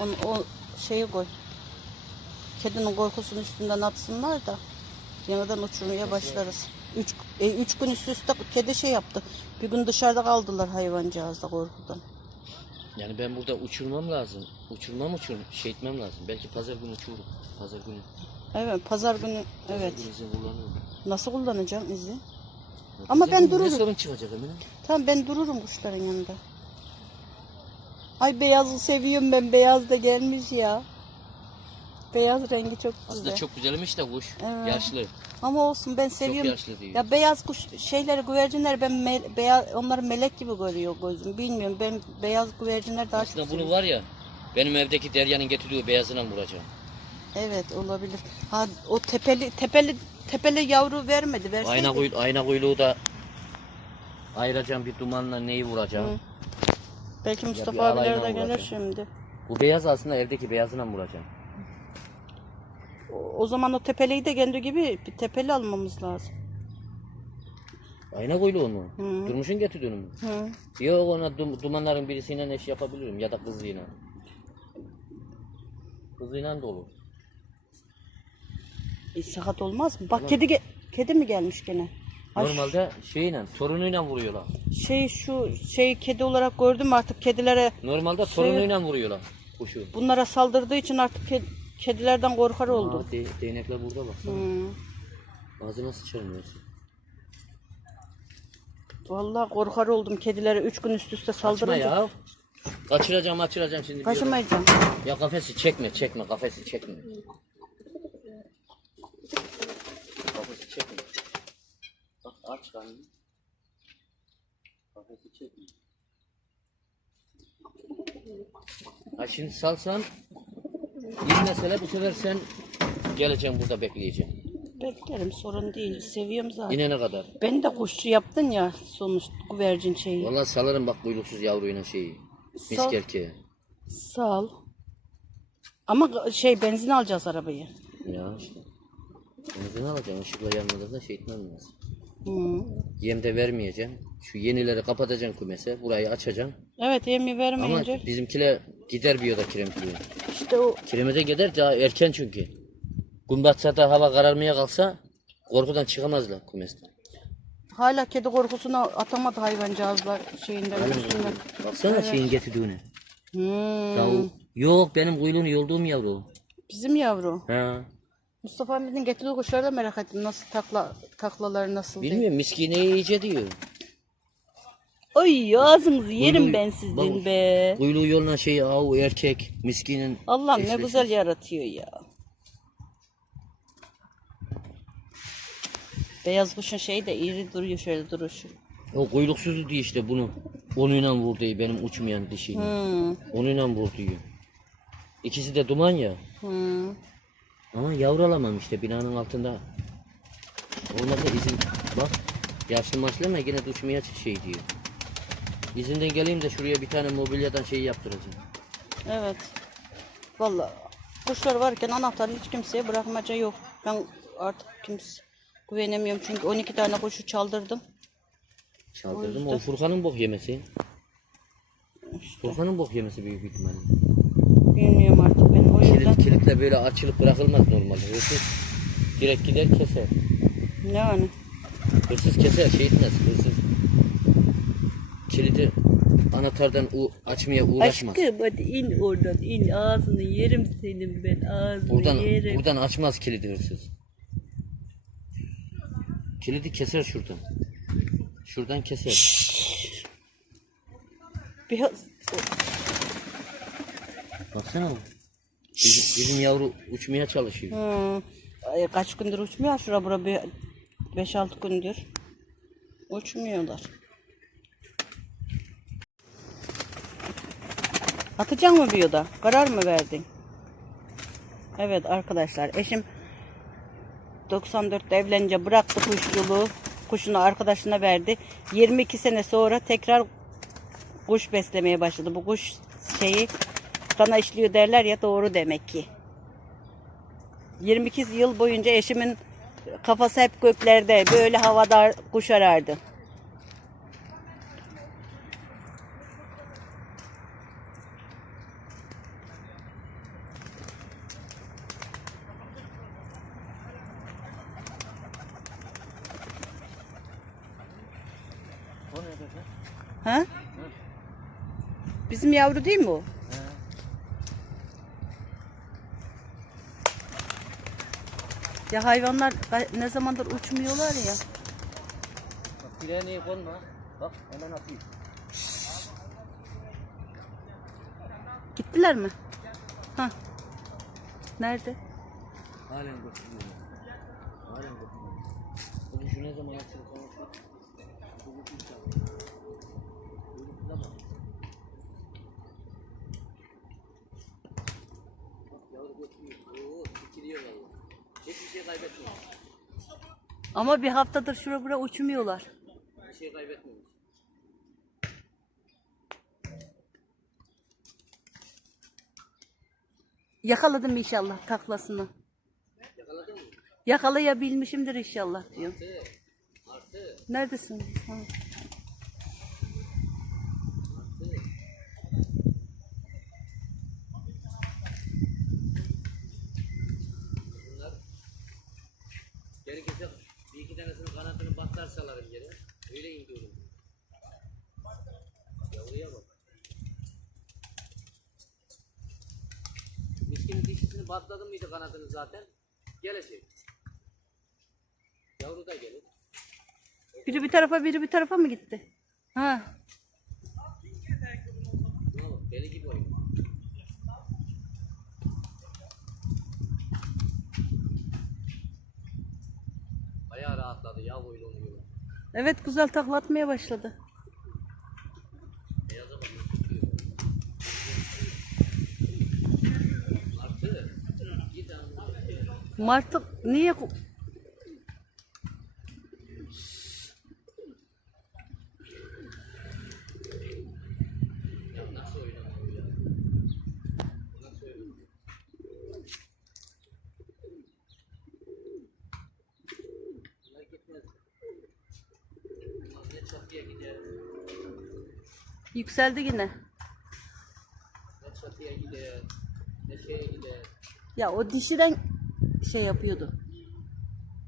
Onu, o şeyi koy. Kedinin korkusunu üstünden atsınlar da yeniden uçurmaya başlarız. Üç, e, üç gün üst üste kedi şey yaptı. Bir gün dışarıda kaldılar hayvancağızda korkudan. Yani ben burada uçurmam lazım. Uçurmam uçur, şey etmem lazım. Belki pazar günü uçururum. Pazar günü. Evet pazar günü evet. Pazar günü izin kullanıyorum. Nasıl kullanacağım izi? Ya Ama ben günü Ne dururum. sorun çıkacak Emine? Tamam ben dururum kuşların yanında. Ay beyazı seviyorum ben. Beyaz da gelmiş ya. Beyaz rengi çok güzel. Aslında çok güzelmiş de kuş. Evet. Yaşlı. Ama olsun ben seviyorum. yaşlı değil. Ya beyaz kuş şeyleri güvercinler ben me- beyaz onları melek gibi görüyor gözüm. Bilmiyorum ben beyaz güvercinler daha çok Aslında bunu seviyorum. var ya benim evdeki Derya'nın getirdiği beyazına vuracağım. Evet olabilir. Ha o tepeli tepeli tepeli yavru vermedi. Verseydi. Ayna, kuy, ayna kuyruğu da ayıracağım bir dumanla neyi vuracağım. Hı. Belki Mustafa bir alayına abiler de gelir uğraşayım. şimdi. Bu beyaz aslında evdeki beyazına vuracağım. O, o zaman o tepeliyi de kendi gibi bir tepeli almamız lazım. Ayna mu? Hı. Durmuş'un getirdiğini mi? Hı. Yok ona dum- dumanların birisiyle eş yapabilirim ya da kızıyla. Kızıyla da olur. E, sakat olmaz mı? Bak kedi ge- kedi mi gelmiş gene? Normalde şeyle, torunuyla vuruyorlar. Şey şu şey kedi olarak gördüm artık kedilere Normalde Şey- torunuyla vuruyorlar kuşu. bunlara saldırdığı için artık ke- kedilerden korkar oldu. Aa, de- değnekler burada baksana. Hı. Ağzına sıçramıyorsun. Vallahi korkar oldum kedilere üç gün üst üste Kaçma saldırınca. ya. Kaçıracağım, kaçıracağım şimdi. bir yere. Kaçamayacağım. Ya kafesi çekme, çekme, kafesi çekme. Kafesi çekme. Karnını. Kafesi çekme. Ha şimdi salsan iyi mesele bu sefer sen geleceksin burada bekleyeceksin. Beklerim sorun değil. Seviyorum zaten. İnene kadar. Ben de kuşçu yaptın ya sonuç güvercin şeyi. Vallahi salarım bak kuyruksuz yavruyla şeyi. Sal. Misk. Sağ ol. Ama şey benzin alacağız arabayı. Ya işte. Benzin alacağım. Işıkla yanmadan da şey etmem lazım. Hı. Yem de vermeyeceğim. Şu yenileri kapatacaksın kumese. Burayı açacaksın. Evet yemi Ama vermeyince bizimkiler gider bir yoda kiremitiye. işte o Kiremite gider daha erken çünkü. Gün batsa da hava kararmaya kalsa korkudan çıkamazlar kumesten. hala kedi korkusuna atamadı hayvancağızlar şeyinden üstünden. Baksana şeyin getirdiğini. Hmm. Yok benim kuyruğunu yolduğum yavru. Bizim yavru. Ha. Mustafa Ahmet'in getirdiği kuşları da merak ettim. Nasıl takla taklaları nasıl diye. Bilmiyorum miskineyi iyice diyor. Ay ağzınızı yerim Kuyruğu- ben sizin bak- be. Kuyruğu yoluna şey av erkek miskinin. Allah'ım ne eşleşmesi. güzel yaratıyor ya. Beyaz kuşun şeyi de iri duruyor şöyle duruşu. O kuyruksuzdu diye işte bunu. Onunla vurdu benim uçmayan dişiyle. Hmm. Onunla vurdu. İkisi de duman ya. Hmm. Ama yavru alamam işte binanın altında. Olmasa izin bak yaşlı maçlı ama yine de uçmaya şey diyor. İzinden geleyim de şuraya bir tane mobilyadan şey yaptıracağım. Evet. Vallahi kuşlar varken anahtarı hiç kimseye bırakmaca yok. Ben artık kimse güvenemiyorum çünkü 12 tane kuşu çaldırdım. Çaldırdım o Furkan'ın bok yemesi. Furkan'ın bok yemesi büyük ihtimalle. Bilmiyorum artık ben o yüzden. Kilit, kilitle böyle açılıp bırakılmaz normalde. Hırsız direkt gider keser. Ne yani? Hırsız keser şey etmez hırsız. Kilidi anahtardan u açmaya uğraşmaz. Aşkım hadi in oradan in ağzını yerim senin ben ağzını Buradan yerim. buradan açmaz kilidi hırsız. Kilidi keser şuradan. Şuradan keser. Bir, Baksana. Bizim, bizim yavru uçmaya çalışıyor. Ay, kaç gündür uçmuyor şura bura bir 5-6 gündür. Uçmuyorlar. Atacak mı bir yoda? Karar mı verdin? Evet arkadaşlar eşim 94'te evlenince bıraktı kuşçuluğu. Kuşunu arkadaşına verdi. 22 sene sonra tekrar kuş beslemeye başladı. Bu kuş şeyi sana işliyor derler ya doğru demek ki. 22 yıl boyunca eşimin kafası hep göklerde böyle havada kuş arardı. Ha? Bizim yavru değil mi o? Ya hayvanlar ne zamandır uçmuyorlar ya. Bak direğe konma. Bak hemen atayım. Gittiler mi? Ha. Nerede? Halen götürüyor. Halen götürüyor. Bu şu ne zaman açılır konuşma. Bu bu inşallah. Kuyrukuna bak. Bak yavru götürüyor. Oo, dikiliyor valla. Kaybetmiyor. Ama bir haftadır şura bura uçmuyorlar. Bir şey kaybetmemiş. Yakaladım inşallah taklasını. Yakaladın mı? Yakalayabilmişimdir inşallah diyor. Artı. Artı. Neredesin? Ha. Gerekirse bir iki tanesinin kanatını batlar salarım geri. Öyle indiriyorum. Yavruya bak. Miskinin dişisini batladın mıydı kanadını zaten? Gelecek. Yavru da gelir. Biri bir tarafa biri bir tarafa mı gitti? Ha. Deli gibi oynuyor. Ya boylu onu göre. Evet güzel taklatmaya başladı. Beyaza. Martı niye ku- Ya nasıl oynamıyor ya? Nasıl oynamıyor? Bunlar gitmez. Bunlar ne çatıya gider, yükseldi yine? ne çatıya gider, ne şeye gider. Ya o dişiden şey yapıyordu.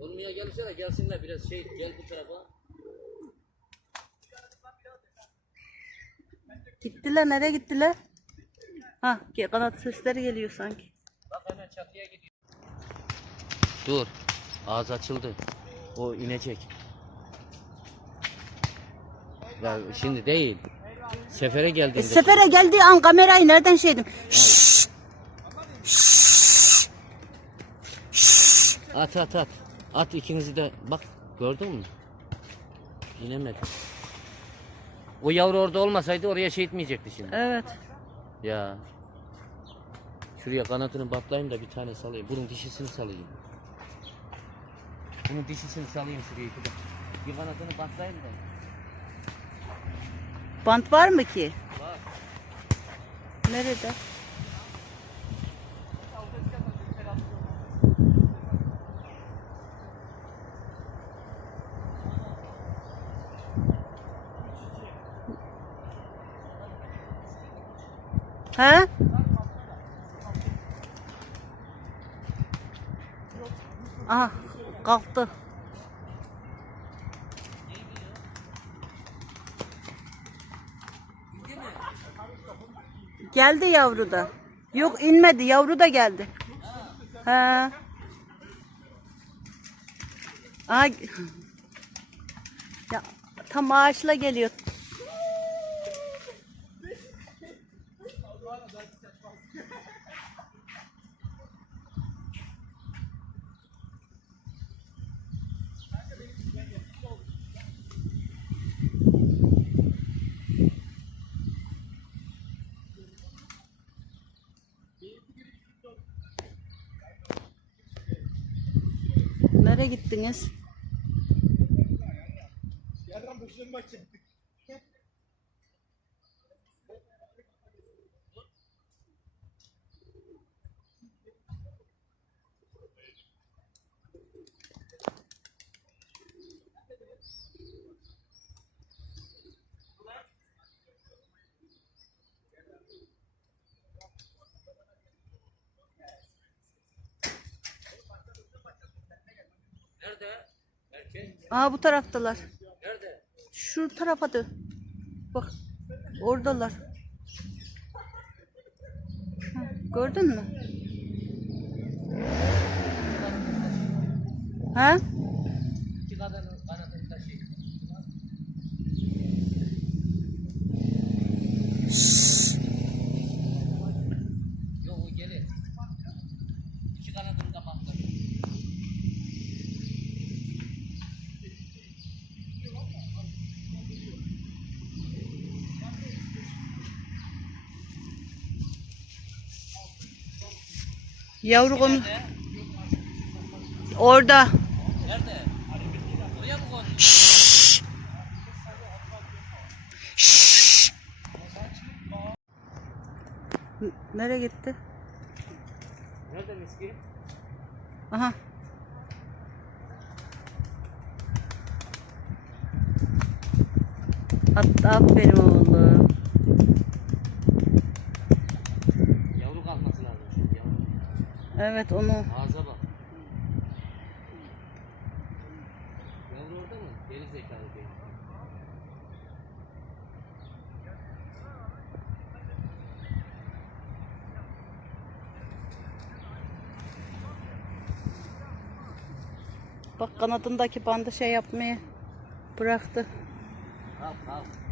Olmaya gelsene gelsinler biraz şey gel bu tarafa. Gittiler nereye gittiler? Ha kanat sesleri geliyor sanki. Bak hemen çatıya gidiyor. Dur. Ağız açıldı. O inecek. Ya şimdi değil. Sefere geldiğinde. E, sefere geldiği an kamerayı nereden şeydim? Şşş. At at at. At ikinizi de bak gördün mü? İnemedi. O yavru orada olmasaydı oraya şey etmeyecekti şimdi. Evet. Ya. Şuraya kanatını batlayayım da bir tane salayım. Bunun dişisini salayım. Bunun dişisini salayım şuraya iki de. Bir kanatını batlayayım da. Bant var mı ki? Bak. Nerede? Ha? Aha kalktı. Geldi yavru da. Yok inmedi yavru da geldi. Ha. Ay. Ya tam ağaçla geliyor. Gittiniz? Nerede? Erkek. Aa bu taraftalar. Nerede? Şu tarafa dön. Oradalar. Ha, Gördün mü? Ha? İki kadının kanadını taşıyın. Yok o gelir. İki kanadını da baktım. Yavru konu. Orada. Nerede? Oraya mı koydun? Nereye gitti? Nerede miski? Aha. At, aferin oğlum. Yavru kalkması lazım şimdi yavru. Evet onu. Ağza bak. Yavru orada mı? Geri zekalı değil. Bak kanadındaki bandı şey yapmayı bıraktı. Kalk kalk.